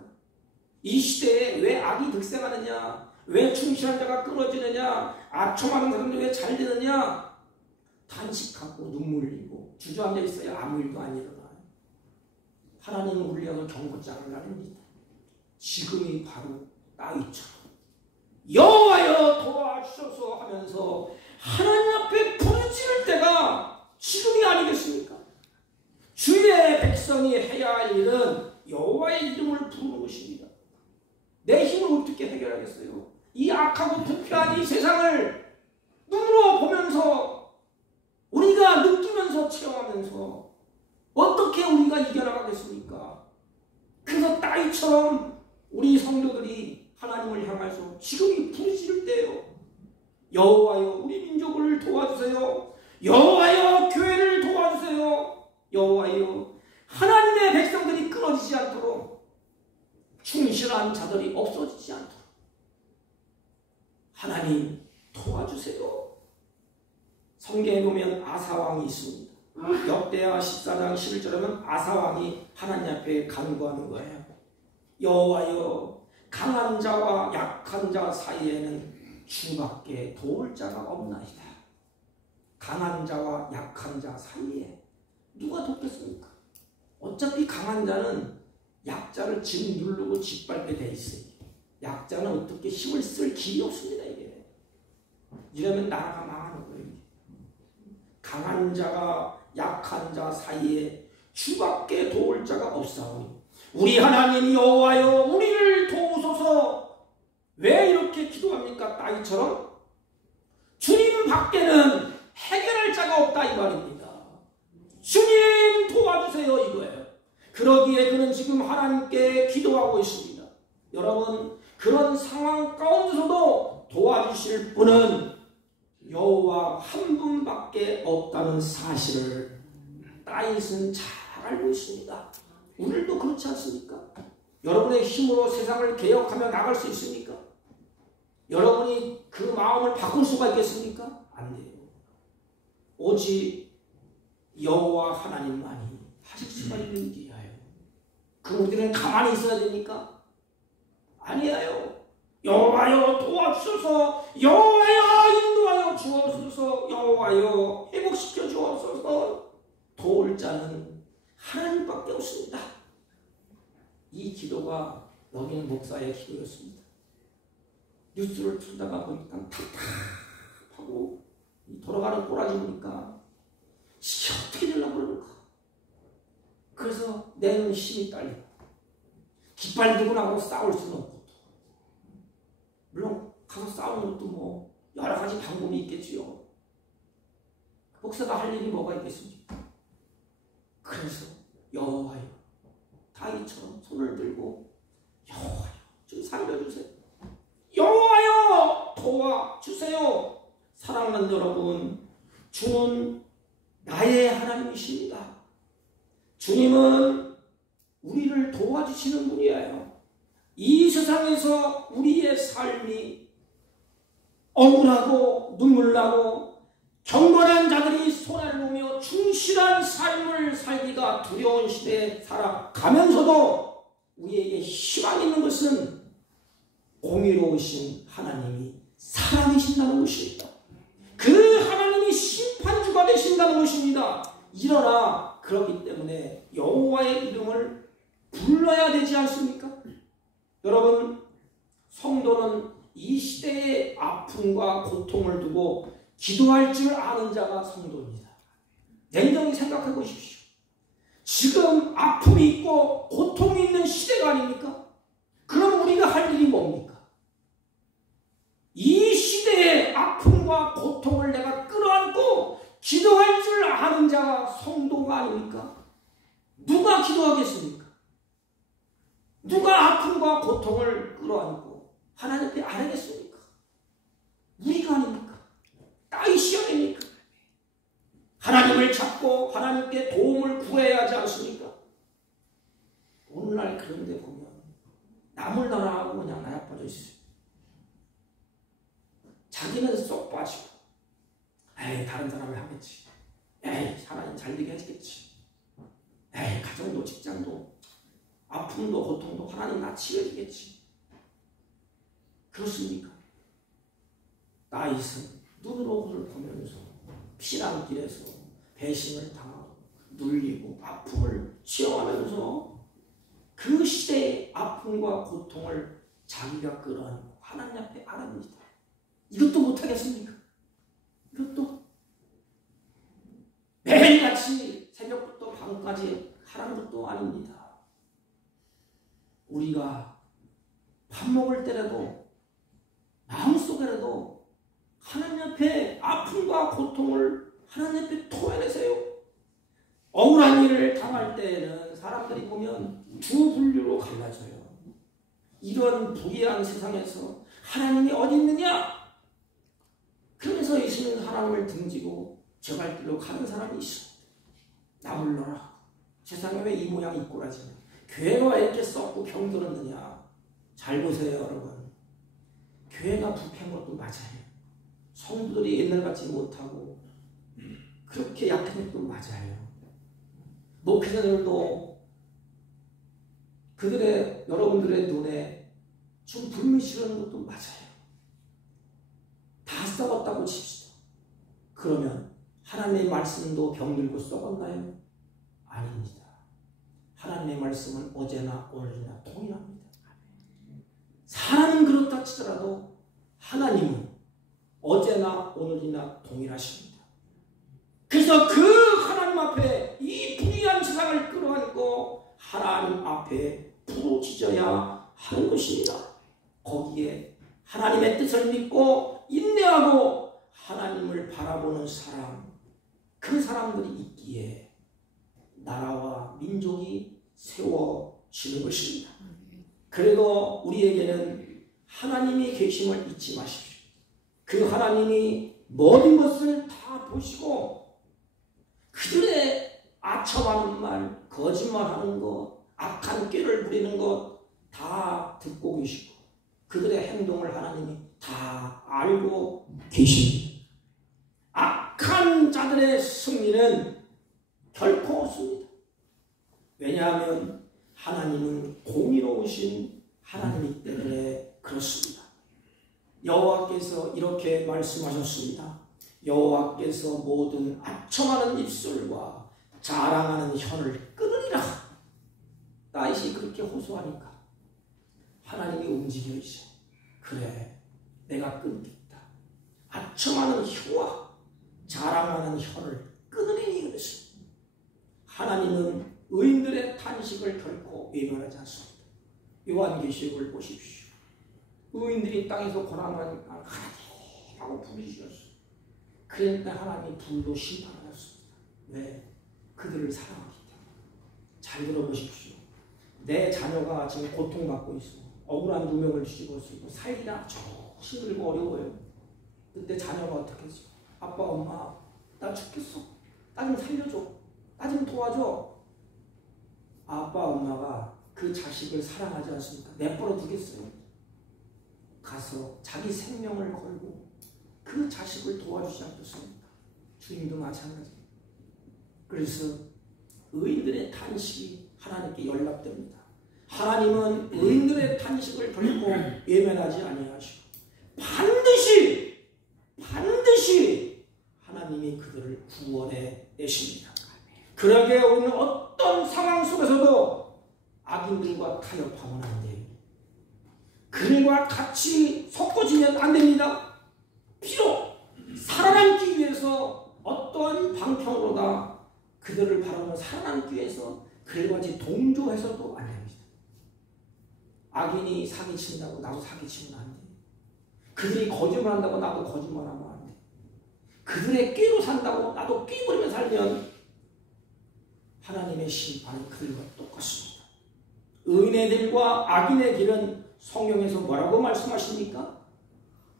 이 시대에 왜 악이 득세하느냐? 왜 충실한 자가 끊어지느냐? 아첨하는 사람들이 왜 잘 되느냐? 단식하고 눈물 흘리고 주저앉아 있어야 아무 일도 안 일어나요. 하나님은 우리에게 경고장을 나릅니다. 지금이 바로 다윗처럼 여호와여 도와주소서 하면서 하나님 앞에 부르짖을 때가 지금이 아니겠습니까? 주의 백성이 해야 할 일은 여호와의 이름을 부르는 것입니다. 내 힘을 어떻게 해결하겠어요? 이 악하고 부패한 이 세상을 눈으로 보면서 우리가 느끼면서 체험하면서 어떻게 우리가 이겨나가겠습니까? 그래서 다윗처럼 우리 성도들이 하나님을 향해서 지금이 부르짖을 때예요. 여호와여 우리 민족을 도와주세요. 여호와여 교회를 도와주세요. 여호와여 하나님의 백성들이 끊어지지 않도록 충실한 자들이 없어지지 않도록 하나님 도와주세요. 성경에 보면 아사왕이 있습니다. 역대하 14장 11절에 보면 아사왕이 하나님 앞에 간구하는 거예요. 여호와여 강한 자와 약한 자 사이에는 주밖에 도울 자가 없나이다. 강한 자와 약한 자 사이에 누가 돕겠습니까? 어차피 강한 자는 약자를 집 누르고 짓밟게 돼 있어요. 약자는 어떻게 힘을 쓸 길이 없습니다. 이게 이러면 나라가 망하는 거예요. 강한 자가 약한 자 사이에 주밖에 도울 자가 없사오니 우리 하나님 여호와여 우리를 도우소서. 왜 이렇게 기도합니까? 다윗처럼 주님 밖에는 해결할 자가 없다 이 말입니다. 주님 도와주세요 이거예요. 그러기에 그는 지금 하나님께 기도하고 있습니다. 여러분 그런 상황 가운데서도 도와주실 분은 여호와 한 분밖에 없다는 사실을 다윗은 잘 알고 있습니다. 오늘도 그렇지 않습니까? 여러분의 힘으로 세상을 개혁하며 나갈 수 있습니까? 여러분이 그 마음을 바꿀 수가 있겠습니까? 안 돼요. 오직 여호와 하나님만이 하실 수가 있는 길이에요. 그럼 우리는 가만히 있어야 됩니까? 아니에요. 여호와여 도와주소서. 여호와여 인도하여 주옵소서. 여호와여 회복시켜 주옵소서. 도울 자는 하나님밖에 없습니다. 이 기도가 여기는 목사의 기도였습니다. 뉴스를 틀다가 보니까 답답하고 돌아가는 꼬라지 보니까 이게 어떻게 되려고 그럴까? 그래서 내는 힘이 딸리고 깃발 들고 나가고 싸울 수는 없고 물론 가서 싸우는 것도 뭐 여러 가지 방법이 있겠지요. 목사가 할 일이 뭐가 있겠습니까? 그래서 여호와여 다윗처럼 손을 들고 여호와여 좀 살려주세요. 여호와여 도와주세요. 사랑하는 여러분, 주는 나의 하나님이십니다. 주님은 우리를 도와주시는 분이에요. 이 세상에서 우리의 삶이 억울하고 눈물나고 경건한 자들이 손해를 보며 충실한 삶을 살기가 두려운 시대에 살아가면서도 우리에게 희망이 있는 것은 공의로우신 하나님이 살아계신다는 것입니다. 그 하나님이 심판주가 되신다는 것입니다. 일어나 그렇기 때문에 여호와의 이름을 불러야 되지 않습니까? 여러분, 성도는 이 시대의 아픔과 고통을 두고 기도할 줄 아는 자가 성도입니다. 냉정히 생각해 보십시오. 지금 아픔이 있고 고통이 있는 시대가 아닙니까? 그럼 우리가 할 일이 뭡니까? 이 시대의 아픔과 고통을 내가 끌어안고 기도할 줄 아는 자가 성도가 아닙니까? 누가 기도하겠습니까? 누가 아픔과 고통을 끌어안고 하나님 앞에 안 하겠습니까? 우리가 아닙니까? 다윗이 아닙니까? 하나님을 찾고 하나님께 도움을 구해야 하지 않습니까? 오늘날 그런데 보면 남을 나라하고 그냥 나약빠져 있어요. 자기는 쏙 빠지고 에이 다른 사람을 하겠지. 에이 하나님 잘되게 해주겠지. 에이 가정도 직장도 아픔도 고통도 하나님 나 치료해주겠지. 그렇습니까? 다윗은 눈으로 그를 보면서 피난길에서 배신을 당하고 눌리고 아픔을 체험하면서 그 시대의 아픔과 고통을 자기가 끌어안고 하나님 앞에 아랍니다. 이것도 못하겠습니까? 이것도 매일같이 새벽부터 밤까지 하라는 것도 아닙니다. 우리가 밥 먹을 때라도 마음속에라도 하나님 앞에 아픔과 고통을 하나님 앞에 토해내세요. 억울한 일을 당할 때에는 사람들이 보면 두 분류로 갈라져요. 이런 불의한 세상에서 하나님이 어디 있느냐? 그러면서 예수는 하나님을 등지고 저 갈 길로 가는 사람이 있습니다. 나 물러라. 세상에 왜 이 모양 이 꼴하지? 교회가 왜 이렇게 썩고 병들었느냐? 잘 보세요 여러분. 교회가 부패한 것도 맞아요. 성도들이 옛날 같지 못하고 그렇게 약한 것도 맞아요. 목회자들도 그들의 여러분들의 눈에 좀 불미스러운 것도 맞아요. 다 썩었다고 칩시다. 그러면 하나님의 말씀도 병들고 썩었나요? 아닙니다. 하나님의 말씀은 어제나 오늘이나 동일합니다. 사람은 그렇다 치더라도 하나님은 어제나 오늘이나 동일하십니다. 그래서 그 하나님 앞에 이 불의한 세상을 끌어안고 하나님 앞에 부르짖어야 하는 것입니다. 거기에 하나님의 뜻을 믿고 인내하고 하나님을 바라보는 사람, 그 사람들이 있기에 나라와 민족이 세워지는 것입니다. 그래도 우리에게는 하나님이 계심을 잊지 마십시오. 그 하나님이 모든 것을 다 보시고 그들의 아첨하는 말, 거짓말하는 것, 악한 꾀를 부리는 것 다 듣고 계시고 그들의 행동을 하나님이 다 알고 계십니다. 악한 자들의 승리는 결코 없습니다. 왜냐하면 하나님은 공의로우신 하나님이기 때문에 그렇습니다. 여호와께서 이렇게 말씀하셨습니다. 여호와께서 모든 아첨하는 입술과 자랑하는 혀를 끊으리라. 다윗이 그렇게 호소하니까 하나님이 움직여 있어. 그래, 내가 끊겠다. 아첨하는 혀와 자랑하는 혀를 끊으리니 그랬습니다. 하나님은 의인들의 탄식을 결코 외면하지 않습니다. 요한계시록을 보십시오. 의인들이 땅에서 고난하니까 하나님 하고 부르짖었어요. 그러니까 하나님이 불로 심판하셨습니다. 왜? 그들을 사랑하기 때문에. 잘 들어보십시오. 내 자녀가 지금 고통받고 있어. 억울한 누명을 뒤집어 쓰고 살기가 힘들고 어려워요. 그때 자녀가 어떻게 했어? 아빠, 엄마, 나 죽겠어. 나 좀 살려줘. 나 좀 도와줘. 아빠, 엄마가 그 자식을 사랑하지 않습니까? 내버려 두겠어요. 가서 자기 생명을 걸고 그 자식을 도와주지 않겠습니까? 주님도 마찬가지입니다. 그래서 의인들의 탄식이 하나님께 연락됩니다. 하나님은 의인들의 탄식을 결코 외면하지 아니하시고 반드시 하나님이 그들을 구원해 내십니다. 그러게 우리는 어떤 상황 속에서도 악인들과 타협하면 안 돼요. 그들과 같이 섞어지면 안 됩니다. 비록 살아남기 위해서 어떠한 방편으로다 그들을 바라보며 살아남기 위해서 그들과 같이 동조해서도 안 됩니다. 악인이 사기친다고 나도 사기치면 안 돼. 그들이 거짓말한다고 나도 거짓말하면 안 돼. 그들의 꾀로 산다고 나도 꾀 부리며 살면 하나님의 심판은 그들과 똑같습니다. 의인의 길과 악인의 길은 성경에서 뭐라고 말씀하십니까?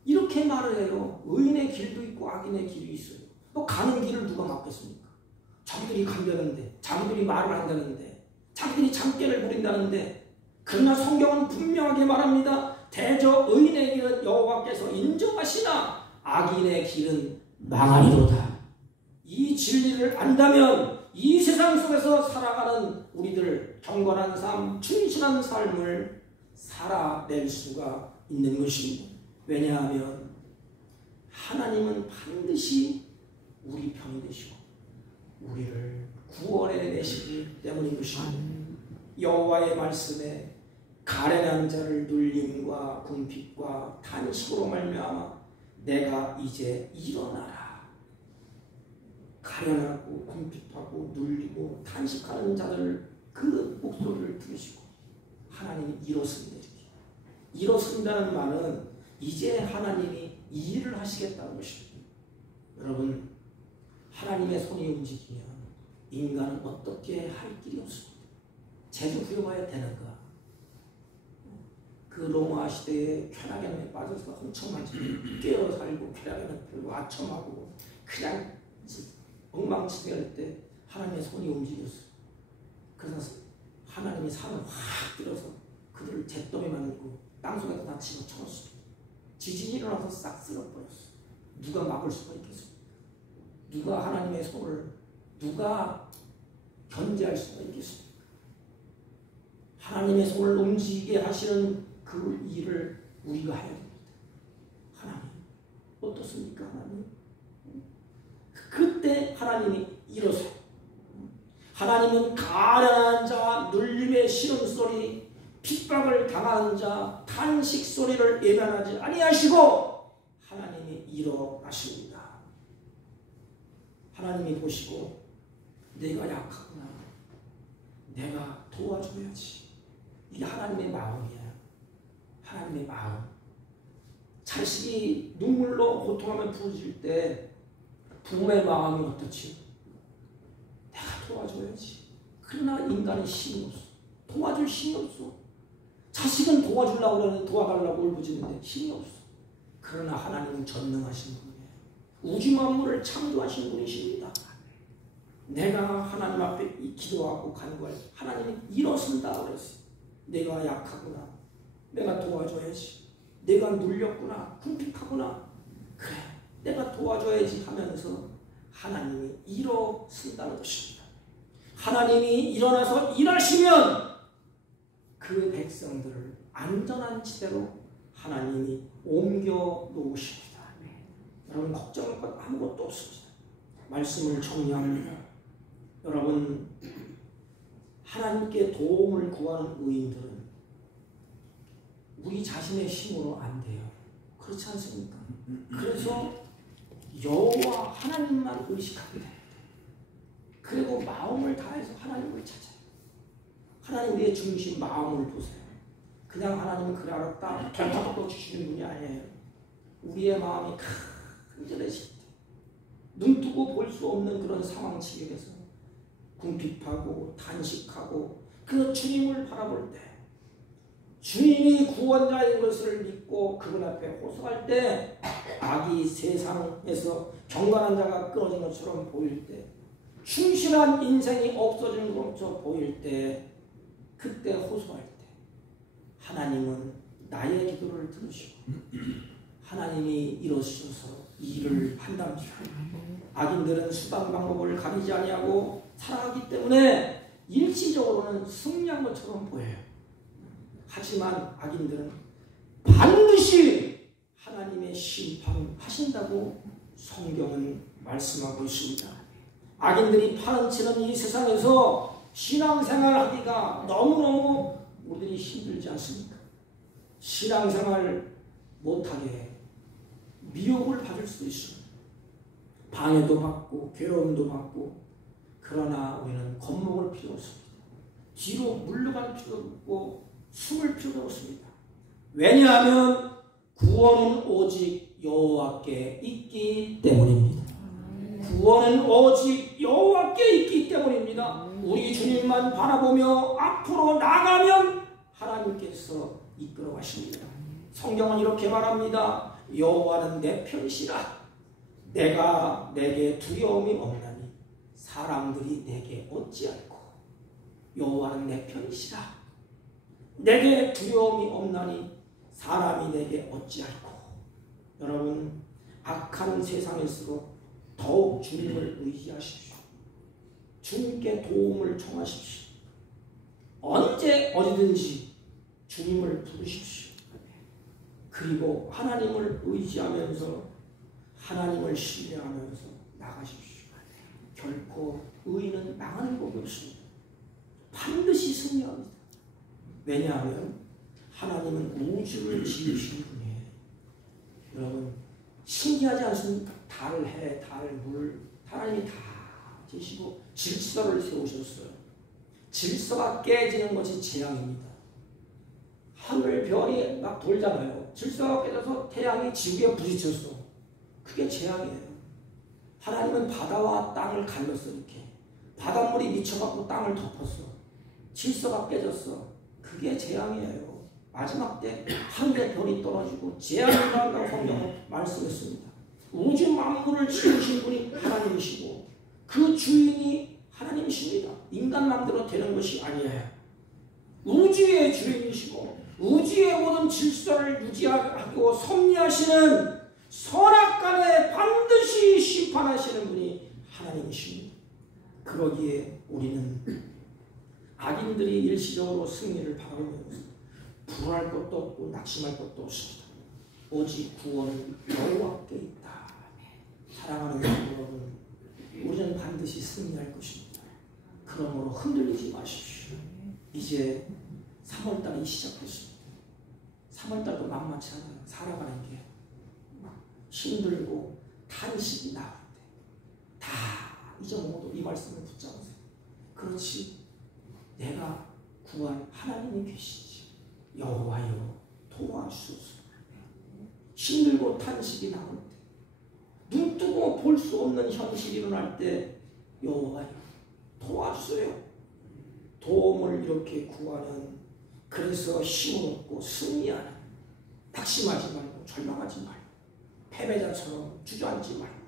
이렇게 말을 해요. 의인의 길도 있고 악인의 길이 있어요. 또 가는 길을 누가 막겠습니까? 자기들이 간다는데, 자기들이 말을 한다는데, 자기들이 잠깨를 부린다는데, 그러나 성경은 분명하게 말합니다. 대저 의인의 길은 여호와께서 인정하시나 악인의 길은 망하리로다. 이 진리를 안다면 이 세상 속에서 살아가는 우리들 경건한 삶, 충실한 삶을 살아낼 수가 있는 것입니다. 왜냐하면 하나님은 반드시 우리 편이 되시고 우리를 구원해 내시기 때문인 것입니다. 여호와의 말씀에 가련한 자를 눌림과 궁핍과 탄식으로 말미암아 내가 이제 일어나라. 가련하고 궁핍하고 눌리고 탄식하는 자들 그 목소리를 들으시고 하나님이 일어선다. 일어선다는 말은 이제 하나님이 일을 하시겠다는 것입니다. 여러분, 하나님의 손이 움직이면 인간은 어떻게 할 길이 없습니다. 제주 부여봐야 되는가? 그 로마 시대의 쾌락에 빠져서 엄청나게 깨어 살고 쾌락에 pel고 아첨하고 그냥 엉망진창할 때 하나님의 손이 움직였어요. 그래서 하나님이 산을 확 들어서 그들을 잿더미 만들고 땅속에다 다 집어쳐넣었습니다. 지진이 일어나서 싹 쓸어버렸어요. 누가 막을 수가 있겠습니까? 누가 하나님의 손을 누가 견제할 수가 있겠습니까? 하나님의 손을 움직이게 하시는 그 일을 우리가 해야 됩니다. 하나님 어떻습니까? 하나님 그때 하나님이 일어서요. 하나님은 가련한 자, 눌림의 시름소리, 핍박을 당한 자, 탄식 소리를 외면하지 아니하시고 하나님이 일어나십니다. 하나님이 보시고 내가 약하구나. 내가 도와줘야지. 이게 하나님의 마음이에요. 하나님의 마음. 자식이 눈물로 고통하며 부어질 때 부모의 마음이 어떻지? 내가 도와줘야지. 그러나 인간은 힘이 없어. 도와줄 힘이 없어. 자식은 도와주려고 그러는데 도와달라고 울부짖는데 힘이 없어. 그러나 하나님은 전능하신 분이에요. 우주 만물을 창조하신 분이십니다. 내가 하나님 앞에 기도하고 간구할 하나님이 일어선다 그랬어요. 내가 약하구나. 내가 도와줘야지. 내가 눌렸구나. 궁핍하구나. 그래. 내가 도와줘야지 하면서 하나님이 일어선다는 것입니다. 하나님이 일어나서 일하시면 그 백성들을 안전한 지대로 하나님이 옮겨 놓으십니다. 여러분 걱정할 것 아무것도 없습니다. 말씀을 정리합니다. 여러분 하나님께 도움을 구하는 의인들은 우리 자신의 힘으로 안 돼요. 그렇지 않습니까? 그래서 여호와 하나님만 의식하게 됩니다. 그리고 마음을 다해서 하나님을 찾아요. 하나님 우리의 중심 마음을 보세요. 그냥 하나님은 그래 알았다 덜덜 주시는 분이 아니에요. 우리의 마음이 간절해질 때 눈 뜨고 볼 수 없는 그런 상황 지역에서 궁핍하고 탄식하고 그 주님을 바라볼 때, 주님이 구원자인 것을 믿고 그분 앞에 호소할 때, 악이 세상에서 경건한 자가 끊어진 것처럼 보일 때, 충실한 인생이 없어지는 것처럼 보일 때, 그때 호소할 때 하나님은 나의 기도를 들으시고 하나님이 이루셔서 일을 한답니다. 악인들은 수단 방법을 가리지 아니하고 살아가기 때문에 일시적으로는 승리한 것처럼 보여요. 하지만 악인들은 반드시 하나님의 심판하신다고 성경은 말씀하고 있습니다. 악인들이 파헤치는 이 세상에서 신앙생활 하기가 너무너무 우리들이 힘들지 않습니까? 신앙생활 못하게 미혹을 받을 수도 있습니다. 방해도 받고 괴로움도 받고, 그러나 우리는 겁먹을 필요 없습니다. 뒤로 물러갈 필요도 없고 숨을 필요도 없습니다. 왜냐하면 구원은 오직 여호와께 있기 때문입니다. 구원은 오직 여호와께 있기 때문입니다. 우리 주님만 바라보며 앞으로 나가면 하나님께서 이끌어 가십니다. 성경은 이렇게 말합니다. 여호와는 내 편이시라. 내가 내게 두려움이 없나니 사람들이 내게 어찌할꼬. 여호와는 내 편이시라. 내게 두려움이 없나니 사람이 내게 어찌할꼬. 여러분, 악한 세상일수록 더욱 주님을 의지하십시오. 주님께 도움을 청하십시오. 언제 어디든지 주님을 부르십시오. 그리고 하나님을 의지하면서 하나님을 신뢰하면서 나가십시오. 결코 의인은 망하는 법이 없습니다. 반드시 승리합니다. 왜냐하면 하나님은 우주를 지으신 분이에요. 여러분, 신기하지 않습니까? 달, 해, 달, 물, 하나님이 다 지으시고 질서를 세우셨어요. 질서가 깨지는 것이 재앙입니다. 하늘 별이 막 돌잖아요. 질서가 깨져서 태양이 지구에 부딪혔어. 그게 재앙이에요. 하나님은 바다와 땅을 갈렸어. 이렇게 바닷물이 미쳐갖고 땅을 덮었어. 질서가 깨졌어. 그게 재앙이에요. 마지막 때 하늘의 별이 떨어지고 재앙이 나온다고 성경은 말씀했습니다. 우주 만물을 지으신 분이 하나님이시고 그 주인이 하나님이십니다. 인간 마음대로 되는 것이 아니에요. 우주의 주인이시고 우주의 모든 질서를 유지하고 섭리하시는 선악간에 반드시 심판하시는 분이 하나님이십니다. 그러기에 우리는 악인들이 일시적으로 승리를 바라보면서 불안할 것도 없고 낙심할 것도 없습니다. 오직 구원은 여호와께 있다. 사랑하는 여러분, 우리는 반드시 승리할 것입니다. 그러므로 흔들리지 마십시오. 이제 3월달이 시작했습니다. 3월달도 만만치 않아요. 살아가는 게 힘들고 탄식이 나올 때 다 잊어먹어도 이 말씀을 붙잡으세요. 그렇지, 내가 구한 하나님이 계시지. 여호와여 도와주소서. 힘들고 탄식이 나올 때, 눈 뜨고 볼 수 없는 현실이 일어날 때 여호와여 도와주세요. 도움을 이렇게 구하는, 그래서 힘을 얻고 승리하는, 낙심하지 말고 절망하지 말고 패배자처럼 주저앉지 말고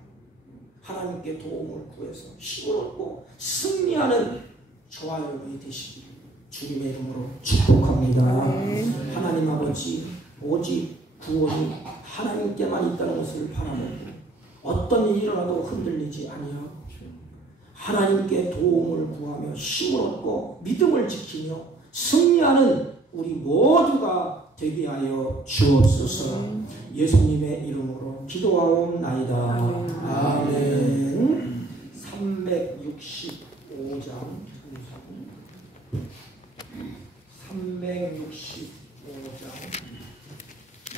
하나님께 도움을 구해서 힘을 얻고 승리하는 저와 여러분이 되시기를 주님의 이름으로 축복합니다. 하나님 아버지, 오직 구원이 하나님께만 있다는 것을 바라보고 어떤 일이 일어나도 흔들리지 아니하고 하나님께 도움을 구하며 힘을 얻고 믿음을 지키며 승리하는 우리 모두가 되게 하여 주옵소서. 예수님의 이름으로 기도하옵나이다. 아멘. 365장 365장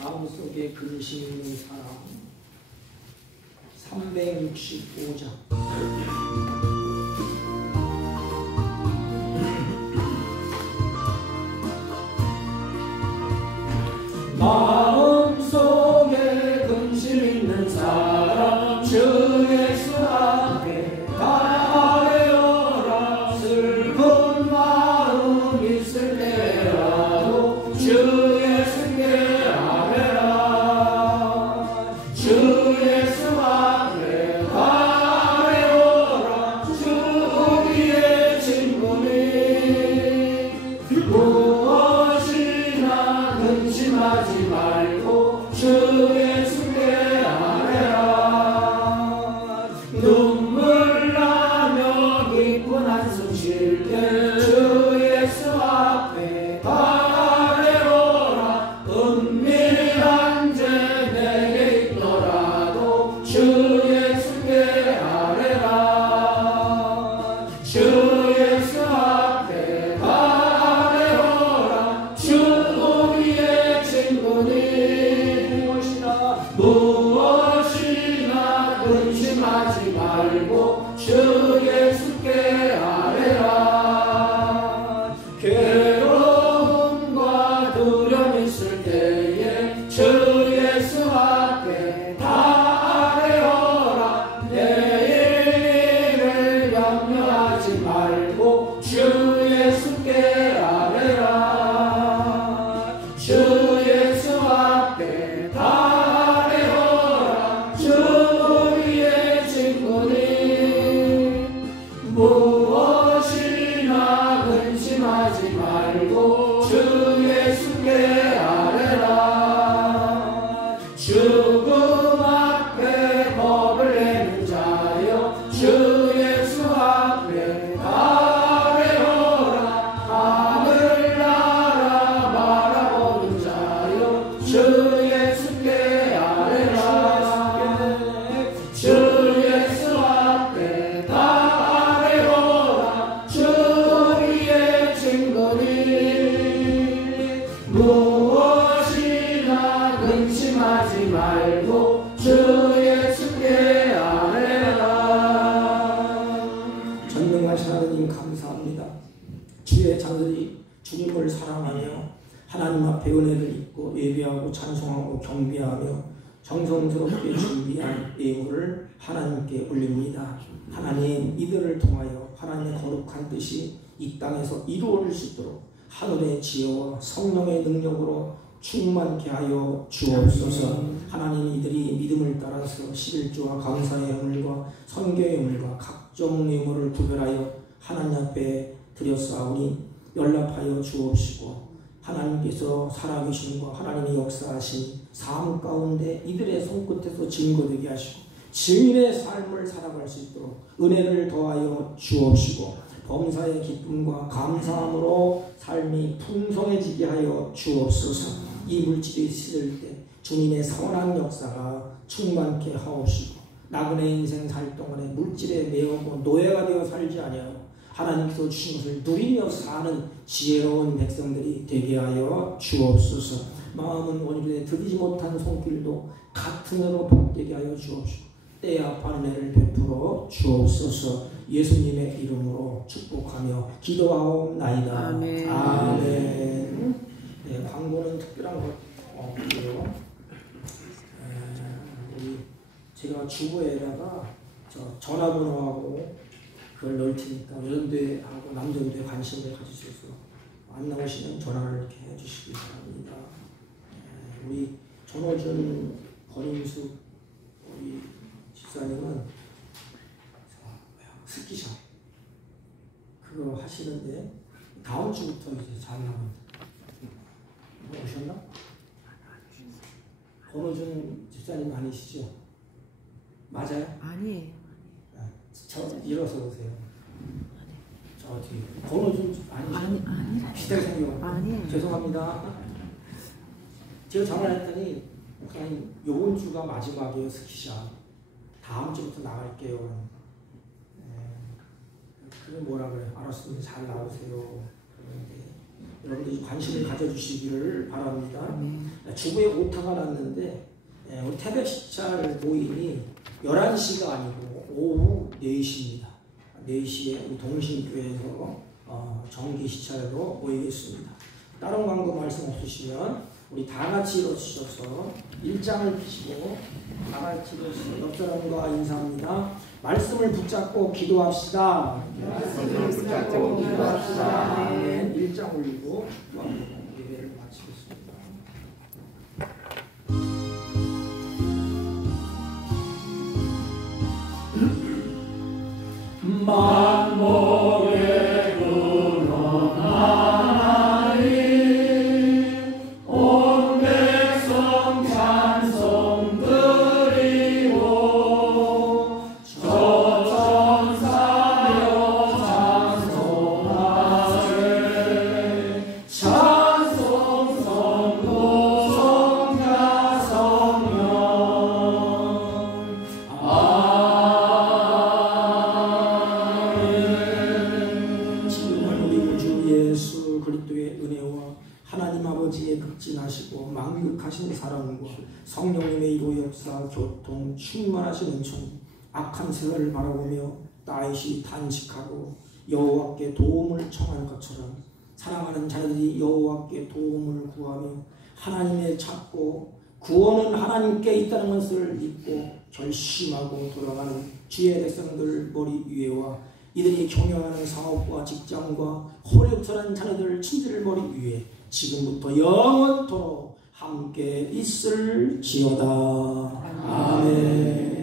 마음속에 근심 있는 사람 365장 마음속에 근심 있는 사람 주 예수 앞에 나아가여라. 슬픈 마음 근심하지 말고 주 예수께 아뢰라. 괴로움과 두려움 있을 때에 주 예수 앞에 다 아뢰어라. 내일을 염려하지 말고 주 예수께 아뢰라. 주 예수 앞에 다 아뢰어라. 주 우리의 친구니 무엇이나 근심하지 말고 주 예수께 아뢰라. 죽음 앞에 겁을 내는 자여 주 예수 앞에 다 아뢰어라. 하늘나라 바라보는 자여 주 예수께 아뢰라. 주 예수 앞에 다 아뢰어라. 주 우리의 친구니 무엇이나 근심하지 말고 주 예수께 아뢰라. 전능하신 하나님 감사합니다. 주의 자들이 주님을 사랑하며 하나님 앞에 은혜를 입고 예배하고 찬송하고 경배하며 정성스럽게 준비한 예물을 하나님께 올립니다. 하나님, 이들을 통하여 하나님의 거룩한 뜻이 이 땅에서 이루어질 수 있도록 하늘의 지혜와 성령의 능력으로 충만케 하여 주옵소서. 하나님, 이들이 믿음을 따라서 11조와 감사의 예물과 선교의 예물과 각종 예물을 구별하여 하나님 앞에 드렸사오니 연락하여 주옵시고, 하나님께서 살아계심과 하나님의 역사하신 삶 가운데 이들의 손끝에서 증거되게 하시고 증인의 삶을 살아갈 수 있도록 은혜를 더하여 주옵시고, 범사의 기쁨과 감사함으로 삶이 풍성해지게 하여 주옵소서. 이 물질이 있을 때 주님의 선한 역사가 충만케 하옵시고, 나그네 인생 살 동안에 물질에 매어고 노예가 되어 살지 아니하고 하나님께서 주신 것을 누리며 사는 지혜로운 백성들이 되게 하여 주옵소서. 마음은 원인에 드리지 못한 손길도 같은 애로 복되게 하여 주옵시고, 때에 합하는 애를 베풀어 주옵소서. 예수님의 이름으로 축복하며 기도하옵나이다. 아멘. 아멘. 네, 광고는 특별한 것 없고요. 우리 제가 주보에다가 전화번호하고 그걸 넣을 테니까 여전대하고 남전대에 관심을 가지셔서 안 나오시면 전화를 이렇게 해주시기 바랍니다. 우리 전호준 권인수 우리 집사님은 스키샵 그거 하시는데 다음 주부터 이제 잘 나갑니다. 오셨나? 권호준 집사님 아니시죠? 맞아요? 아니에요. 저 일어서 오세요. 저 뒤에 권호준 아니시죠? 아니. 비슷하게 생겨. 아니에요. 죄송합니다. 제가 전화했더니 목사님 요번 주가 마지막이에요. 스키샵. 다음 주부터 나갈게요. 그게 뭐라 그래요? 알았습니다. 잘 나오세요. 그런데 여러분들이 관심을 가져주시기를 바랍니다. 주부에 오타가 났는데 우리 태백시찰 모임이 11시가 아니고 오후 4시입니다. 4시에 우리 동신교회에서 정기시찰로 모이겠습니다. 다른 광고 말씀 없으시면 우리 다 같이 일어서셔서 일장을 펴시고 다 같이 일어서서 옆 사람과 인사합니다. 말씀을 붙잡고 기도합시다. 말씀을 붙잡고 기도합시다. 네, 일장 올리고 예배를 마치겠습니다. 만복의 근원 하나님 온 백성 찬송 드리고 저 천사여 찬송하세. 찬송 성도 성자 성령 극진하시고 만극하신 사랑과 성령님의 이로 역사 교통 충만하신 은총 악한 세월을 바라보며 다윗이 단식하고 여호와께 도움을 청한 것처럼 사랑하는 자녀들이 여호와께 도움을 구하며 하나님의 찾고 구원은 하나님께 있다는 것을 믿고 결심하고 돌아가는 주의 백성들 머리 위에와 이들이 경영하는 사업과 직장과 호력철한 자녀들 친지들 머리 위에 지금부터 영원토록 함께 있을지어다. 아멘.